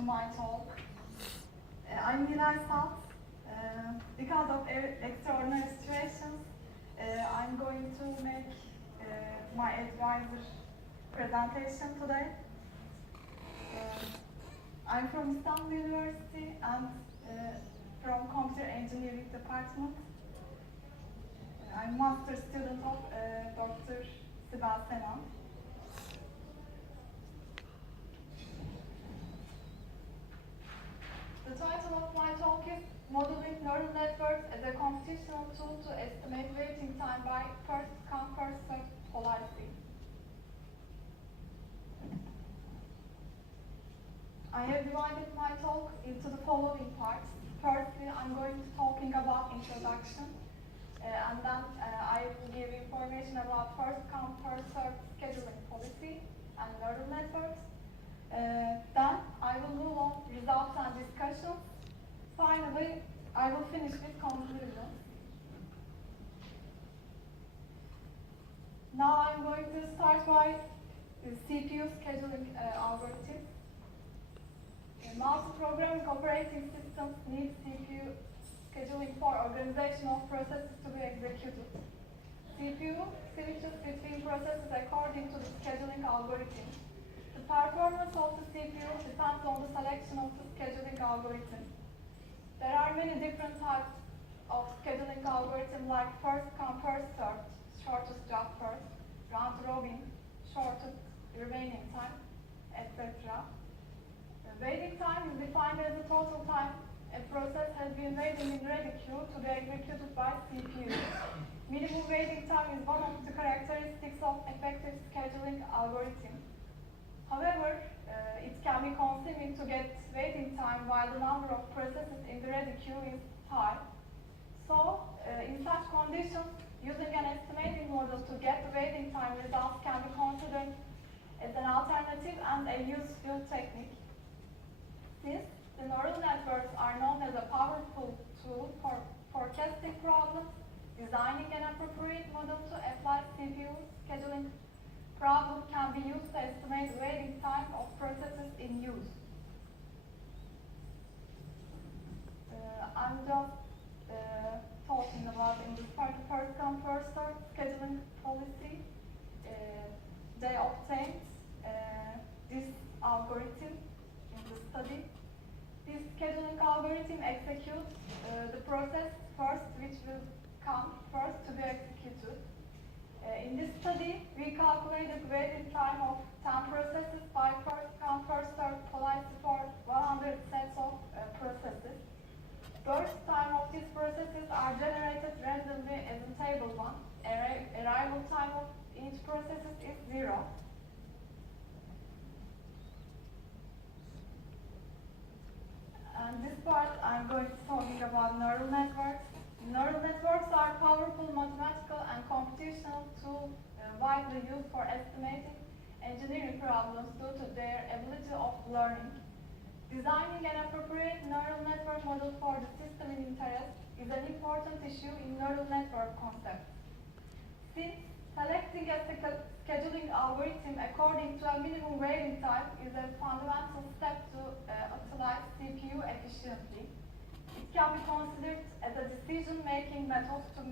to my talk. I'm Nilay Salt. Because of extraordinary situations, I'm going to make my advisor presentation today. I'm from Istanbul University and from Computer Engineering Department. I'm master student of Dr. Sibel Senan. The title of my talk is Modeling Neural Networks as a Computational Tool to Estimate Waiting Time by First Come, First Served Policy. I have divided my talk into the following parts. Firstly, I'm going to talking about introduction, and then I will give information about first come, first served scheduling policy and neural networks. Then I will move on results and discussions. Finally, I will finish with conclusions. Now I'm going to start by the CPU scheduling algorithm. Multi-programming operating systems need CPU scheduling for organization of processes to be executed. CPU switches between processes according to the scheduling algorithm. The performance of the CPU depends on the selection of the scheduling algorithm. There are many different types of scheduling algorithms like first come, first served, shortest job first, round robin, shortest remaining time, etc. Waiting time is defined as the total time a process has been waiting in ready queue to be executed by CPU. Minimum waiting time is one of the characteristics of effective scheduling algorithm. However, it can be consuming to get waiting time while the number of processes in the ready queue is high. So, in such conditions, using an estimating model to get the waiting time results can be considered as an alternative and a useful technique. Since the neural networks are known as a powerful tool for forecasting problems, designing an appropriate model to apply CPU scheduling problem can be used to estimate waiting time of processes in use. I'm just talking about in this part the first come, first served scheduling policy. They obtained this algorithm in the study. This scheduling algorithm executes the process first, which will come first to be executed. In this study, we calculated waiting time of 10 processes by first come, first served policy for 100 sets of processes. Burst time of these processes are generated randomly as in table 1. Arrival time of each process is 0. And this part I'm going to talking about neural networks. Neural networks are powerful mathematical and computational tools widely used for estimating engineering problems due to their ability of learning. Designing an appropriate neural network model for the system in interest is an important issue in neural network concepts. Since selecting a scheduling algorithm according to a minimum waiting time is a fundamental step to utilize CPU efficiently, it can be considered as a decision-making method to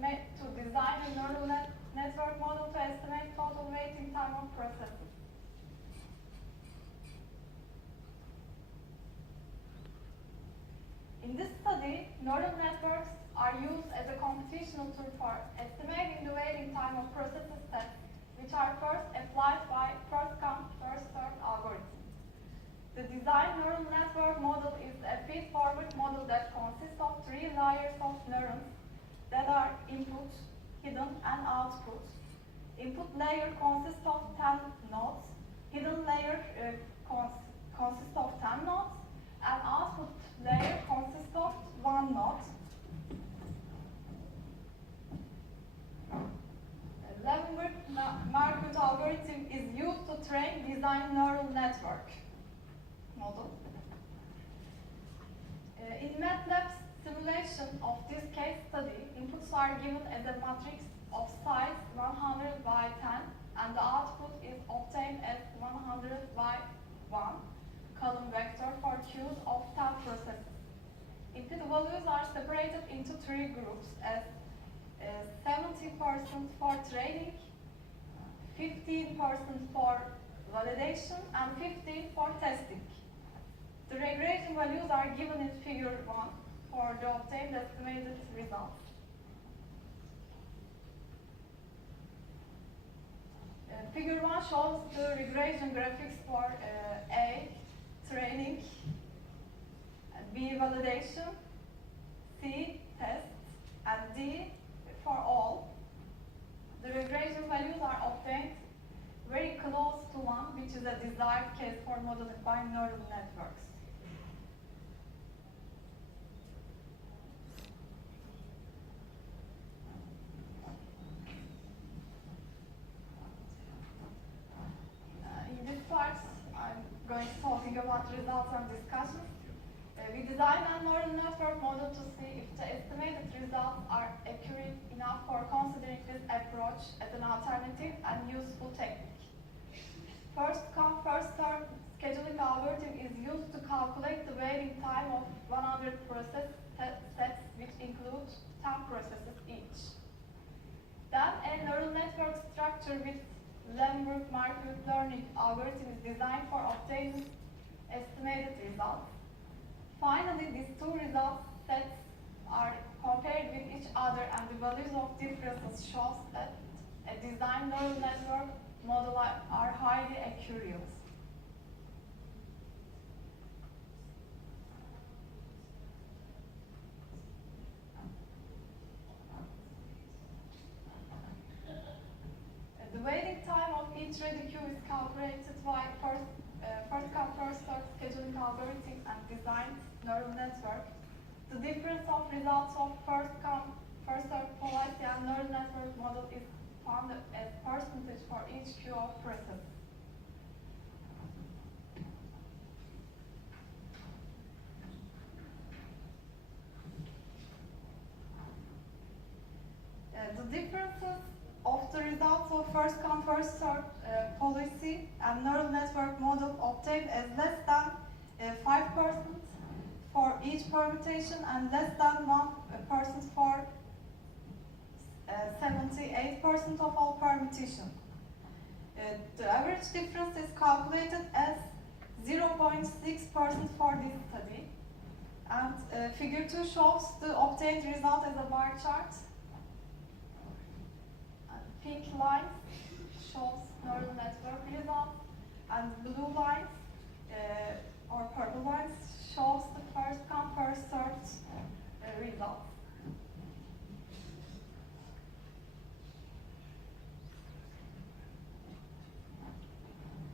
design a neural network model to estimate total waiting time of processes. In this study, neural networks are used as a computational tool for estimating the waiting time of processes sets, which are first applied by first come, first served algorithm. The design neural network model is a feed-forward model that consists of 3 layers of neurons that are input, hidden, and output. Input layer consists of 10 nodes, hidden layer consists of 10 nodes, and output layer consists of 1 node. Leavenworth-Markut algorithm is used to train design neural network model. In MATLAB's simulation of this case study, inputs are given as a matrix of size 100 by 10, and the output is obtained as 100 by 1 column vector for Q values are separated into three groups as 70% for training, 15% for validation, and 15% for testing. The regression values are given in figure 1 for the obtained estimated results. Figure 1 shows the regression graphics for A, training, B, validation, C, test, and D, for all. The regression values are obtained very close to 1, which is a desired case for modeling by neural networks. In this part, I'm going to talking about results and discussions. We designed a neural network model to see if the estimated results are accurate enough for considering this approach as an alternative and useful technique. First come, first served scheduling algorithm is used to calculate the waiting time of 100 process sets, which include 10 processes each. Then a neural network structure with Lemberg-Markov learning algorithm is designed for obtaining estimated results. Finally, these two result sets are compared with each other, and the values of differences shows that a designed neural network model are highly accurate. The waiting time of each ready queue is calculated by first come, first served scheduling algorithm and designed neural network. The difference of results of first come, first served policy and neural network model is found as percentage for each queue of process. The differences of the results of first come, first served policy and neural network model obtained as less than 5% for each permutation and less than 1% for 78% of all permutation. The average difference is calculated as 0.6% for this study. And figure 2 shows the obtained result as a bar chart. Pink line shows neural network results, and blue lines or purple lines shows the first come, first served results.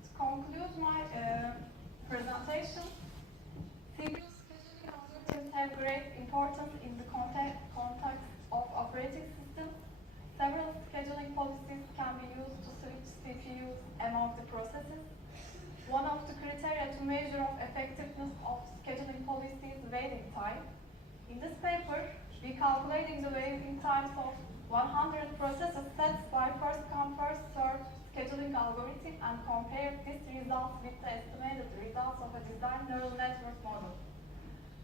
To conclude my presentation, CPU scheduling algorithms have great importance in the context of operating systems. Several scheduling policies can be used to switch CPUs among the processes. One of the criteria to measure of effectiveness of scheduling policy is waiting time. In this paper, we calculating the waiting times of 100 processes sets by first come, first served scheduling algorithm and compare these results with the estimated results of a designed neural network model.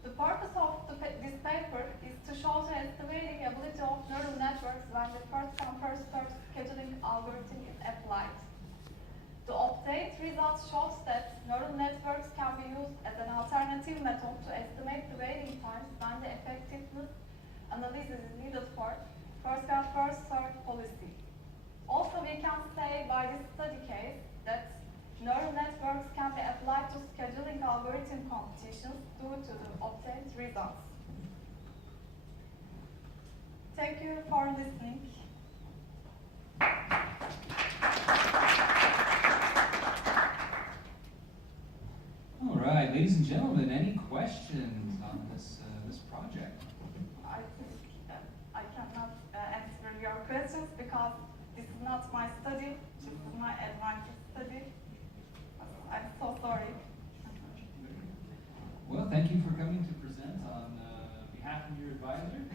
The purpose of this paper is to show the estimating ability of neural networks when the first come, first served scheduling algorithm is applied. The obtained results shows that neural networks can be used as an alternative method to estimate the waiting times when the effectiveness analysis is needed for first come, first served policy. Also, we can say by this study case that neural networks can be applied to scheduling algorithm competitions due to the obtained results. Thank you for listening. All right, ladies and gentlemen, any questions on this project? I think I cannot answer your questions because this is not my study, this is my advanced study. I'm so sorry. Well, thank you for coming to present on behalf of your advisor, and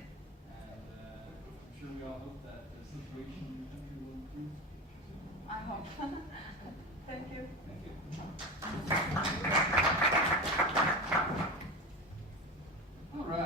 I'm sure we all hope that the situation in your country will improve. I hope. Thank you. Thank you. All right.